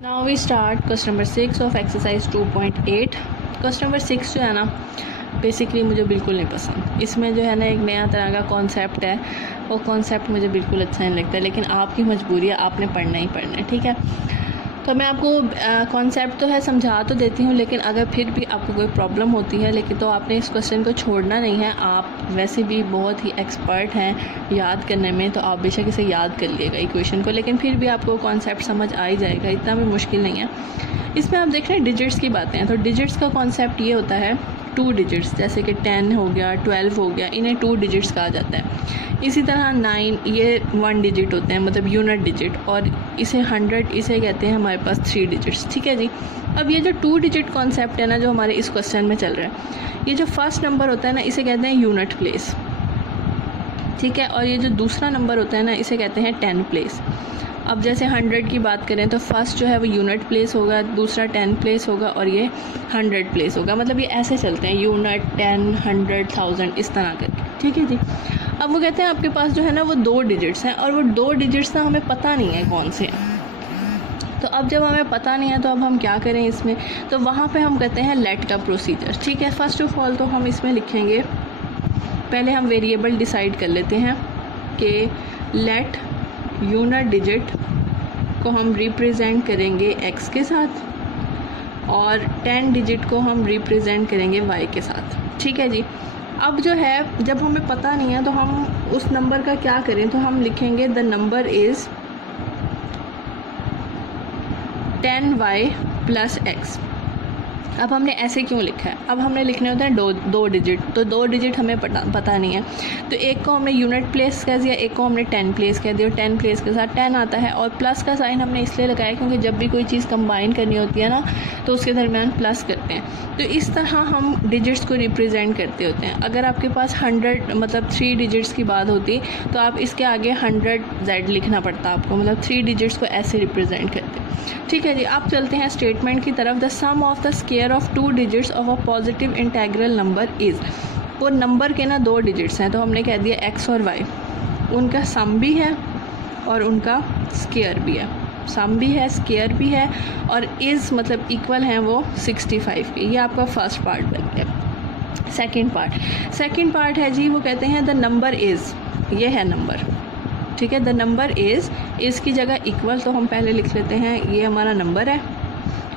Now we start question number 6 of exercise 2.8। Question number 6 जो है ना बेसिकली मुझे बिल्कुल नहीं पसंद। इसमें जो है ना एक नया तरह का कॉन्सेप्ट है, वो कॉन्सेप्ट मुझे बिल्कुल अच्छा नहीं लगता, लेकिन आपकी मजबूरी है, आपने पढ़ना ही पढ़ना है, ठीक है। तो मैं आपको कॉन्सेप्ट तो है समझा तो देती हूँ, लेकिन अगर फिर भी आपको कोई प्रॉब्लम होती है लेकिन तो आपने इस क्वेश्चन को छोड़ना नहीं है। आप वैसे भी बहुत ही एक्सपर्ट हैं याद करने में, तो आप बेशक इसे याद कर लिएगा इक्वेशन को, लेकिन फिर भी आपको कॉन्सेप्ट समझ आ ही जाएगा, इतना भी मुश्किल नहीं है। इसमें आप देख रहे हैं डिजिट्स की बातें हैं, तो डिजिट्स का कॉन्सेप्ट ये होता है 2 डिजिट्स, जैसे कि 10 हो गया, 12 हो गया, इन्हें 2 डिजिट्स कहा जाता है। इसी तरह 9 ये 1 डिजिट होते हैं, मतलब यूनिट डिजिट, और इसे 100 इसे कहते हैं हमारे पास 3 डिजिट्स, ठीक है जी। अब ये जो 2 डिजिट कॉन्सेप्ट है ना जो हमारे इस क्वेश्चन में चल रहा है, ये जो फर्स्ट नंबर होता है ना इसे कहते हैं यूनिट प्लेस, ठीक है, और ये जो दूसरा नंबर होता है ना इसे कहते हैं 10 प्लेस। अब जैसे 100 की बात करें तो फर्स्ट जो है वो यूनिट प्लेस होगा, दूसरा 10 प्लेस होगा और ये 100 प्लेस होगा, मतलब ये ऐसे चलते हैं यूनिट 10 100 1000 इस तरह करके, ठीक है जी। अब वो कहते हैं आपके पास जो है ना वो 2 डिजिट्स हैं, और वो 2 डिजिट्स ना हमें पता नहीं है कौन से हैं। तो अब जब हमें पता नहीं है तो अब हम क्या करें इसमें, तो वहाँ पे हम कहते हैं लेट का प्रोसीजर, ठीक है। फर्स्ट ऑफ ऑल तो हम इसमें लिखेंगे, पहले हम वेरिएबल डिसाइड कर लेते हैं कि लेट यूनिट डिजिट को हम रिप्रेजेंट करेंगे x के साथ और 10 डिजिट को हम रिप्रेजेंट करेंगे y के साथ, ठीक है जी। अब जो है जब हमें पता नहीं है तो हम उस नंबर का क्या करें, तो हम लिखेंगे the number is 10y + x। अब हमने ऐसे क्यों लिखा है, अब हमने लिखने होते हैं दो डिजिट, तो 2 डिजिट हमें पता नहीं है, तो एक को हमने यूनिट प्लेस कह दिया, एक को हमने 10 प्लेस कह दिया, और 10 प्लेस के साथ 10 आता है, और प्लस का साइन हमने इसलिए लगाया क्योंकि जब भी कोई चीज़ कंबाइन करनी होती है ना तो उसके दरमियान प्लस करते हैं। तो इस तरह हम डिजिट्स को रिप्रेजेंट करते होते हैं। अगर आपके पास 100 मतलब 3 डिजिट्स की बात होती तो आप इसके आगे 100z लिखना पड़ता आपको, मतलब 3 डिजिट्स को ऐसे रिप्रेजेंट करते, ठीक है जी। आप चलते हैं स्टेटमेंट की तरफ। The sum of the square of 2 digits of a positive integral number is, वो नंबर के ना 2 डिजिट्स हैं, तो हमने कह दिया x और y, उनका सम भी है और उनका स्क्वायर भी है, सम भी है स्क्वायर भी है, और इज़ मतलब इक्वल हैं वो 65 के। ये आपका फर्स्ट पार्ट बन गया। सेकेंड पार्ट है जी, वो कहते हैं द नंबर इज़, ये है नंबर, ठीक है। द नंबर इज़ की जगह इक्वल, तो हम पहले लिख लेते हैं ये हमारा नंबर है,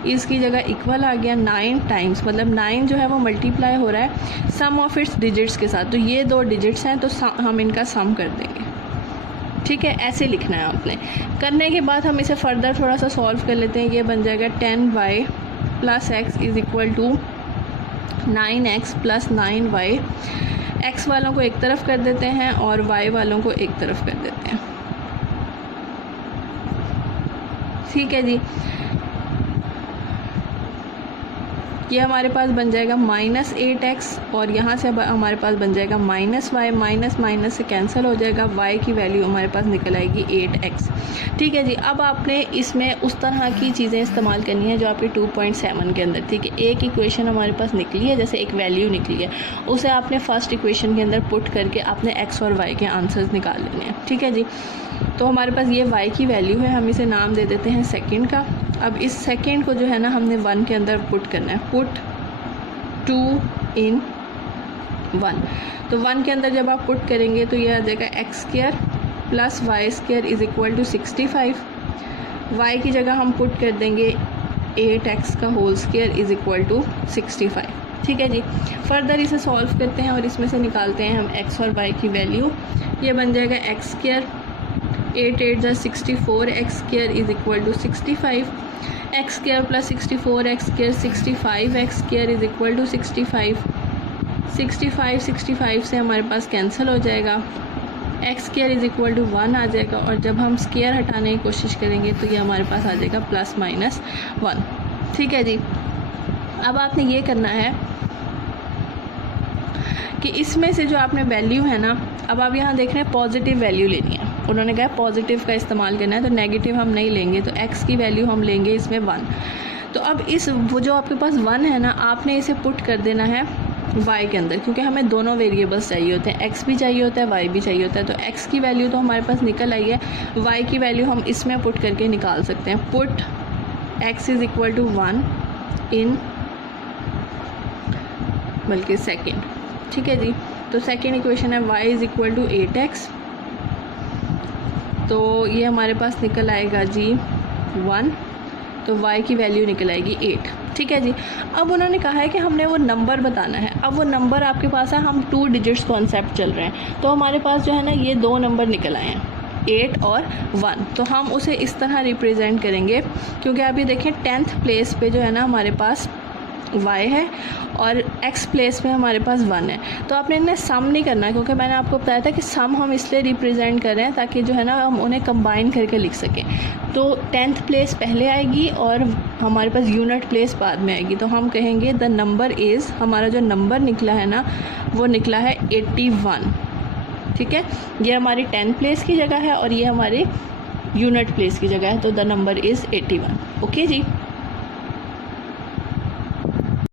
इसकी जगह इक्वल आ गया 9 टाइम्स, मतलब 9 जो है वो मल्टीप्लाई हो रहा है सम ऑफ इट्स डिजिट्स के साथ, तो ये 2 डिजिट्स हैं तो हम इनका सम कर देंगे, ठीक है। ऐसे लिखना है आपने। करने के बाद हम इसे फर्दर थोड़ा सा सॉल्व कर लेते हैं। ये बन जाएगा 10y + x is equal to 9x + 9y। x वालों को एक तरफ कर देते हैं और y वालों को एक तरफ कर देते हैं, ठीक है जी। ये हमारे पास बन जाएगा -8x, और यहाँ से हमारे पास बन जाएगा -y, माइनस से कैंसिल हो जाएगा, y की वैल्यू हमारे पास निकल आएगी 8x, ठीक है जी। अब आपने इसमें उस तरह की चीज़ें इस्तेमाल करनी है जो आपके 2.7 के अंदर थी, कि एक इक्वेशन हमारे पास निकली है, जैसे एक वैल्यू निकली है, उसे आपने फर्स्ट इक्वेशन के अंदर पुट करके आपने x और y के आंसर्स निकाल लेने हैं, ठीक है जी। तो हमारे पास ये y की वैल्यू है, हम इसे नाम दे देते हैं सेकेंड का। अब इस सेकेंड को जो है ना हमने 1 के अंदर पुट करना है, पुट 2 in 1, तो 1 के अंदर जब आप पुट करेंगे तो ये आ जाएगा x² + y² is equal to 65। y की जगह हम पुट कर देंगे 8x का whole square is equal to 65, ठीक है जी। फर्दर इसे सॉल्व करते हैं और इसमें से निकालते हैं हम x और y की वैल्यू। ये बन जाएगा x², 8 8 = 64, x² is equal to 65, x² + 64 x² 65, x² is equal to 65, 65 से हमारे पास कैंसिल हो जाएगा, x² इज़ इक्वल टू 1 आ जाएगा, और जब हम स्क्वायर हटाने की कोशिश करेंगे तो ये हमारे पास आ जाएगा +-1, ठीक है जी। अब आपने ये करना है कि इसमें से जो आपने वैल्यू है ना, अब आप यहाँ देख रहे हैं पॉजिटिव वैल्यू लेनी है, उन्होंने कहा पॉजिटिव का इस्तेमाल करना है, तो नेगेटिव हम नहीं लेंगे, तो x की वैल्यू हम लेंगे इसमें 1। तो अब इस वो जो आपके पास 1 है ना, आपने इसे पुट कर देना है y के अंदर, क्योंकि हमें दोनों वेरिएबल्स चाहिए होते हैं, x भी चाहिए होता है, y भी चाहिए होता है। तो x की वैल्यू तो हमारे पास निकल आई है, y की वैल्यू हम इसमें पुट करके निकाल सकते हैं। Put x is equal to 1 in बल्कि सेकेंड, ठीक है जी। तो सेकेंड इक्वेशन है y is equal to 8x, तो ये हमारे पास निकल आएगा जी 1, तो y की वैल्यू निकल आएगी 8, ठीक है जी। अब उन्होंने कहा है कि हमने वो नंबर बताना है। अब वो नंबर आपके पास है, हम 2 डिजिट्स कॉन्सेप्ट चल रहे हैं, तो हमारे पास जो है ना ये 2 नंबर निकल आए हैं 8 और 1, तो हम उसे इस तरह रिप्रेजेंट करेंगे, क्योंकि आप ये देखें 10th प्लेस पे जो है ना हमारे पास y है और x प्लेस पे हमारे पास 1 है। तो आपने इन्हें सम नहीं करना है, क्योंकि मैंने आपको बताया था कि सम हम इसलिए रिप्रेजेंट कर रहे हैं ताकि जो है ना हम उन्हें कंबाइन करके लिख सकें। तो 10th प्लेस पहले आएगी और हमारे पास यूनिट प्लेस बाद में आएगी, तो हम कहेंगे द नंबर इज़, हमारा जो नंबर निकला है ना वो निकला है 81, ठीक है। ये हमारी 10th प्लेस की जगह है और ये हमारी यूनिट प्लेस की जगह है, तो the number is 81, okay ji.